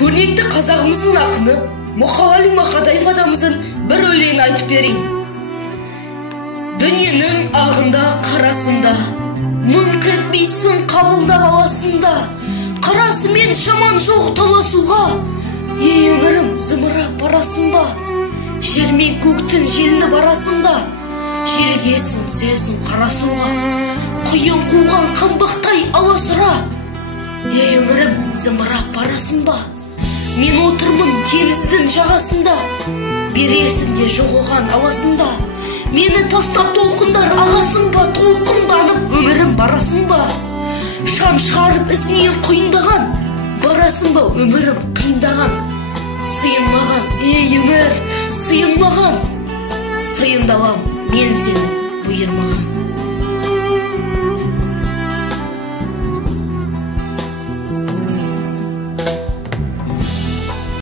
Көрнекті қазағымыздың ақыны Мұқағали Мақатаев атамыздың бір өлеңін айтып берейін. Дүниенің ағында қарасында, мұңқ етпейсің қабылдап аласында, қарасымен шаман жоқ таласуға, ей өмірім зымырап барасың ба? Жер мен көктің желіні барасында, желгесін түсесің қарасуға, құйын қуған қамбақтай аласыра, ей өмірім зымырап барасың ба? Мен отырмын теңіздің жағасында, бересің де жоқ оған аласың ба? Мені тастап толқындар ағасың ба? Толқынданып өмірім барасың ба? Шам шығарып ізінен құйындаған, барасың ба өмірім қиындаған? Сыйынмаған, ей өмір, сыйынмаған, сыйындалам мен сені бұйырмаған.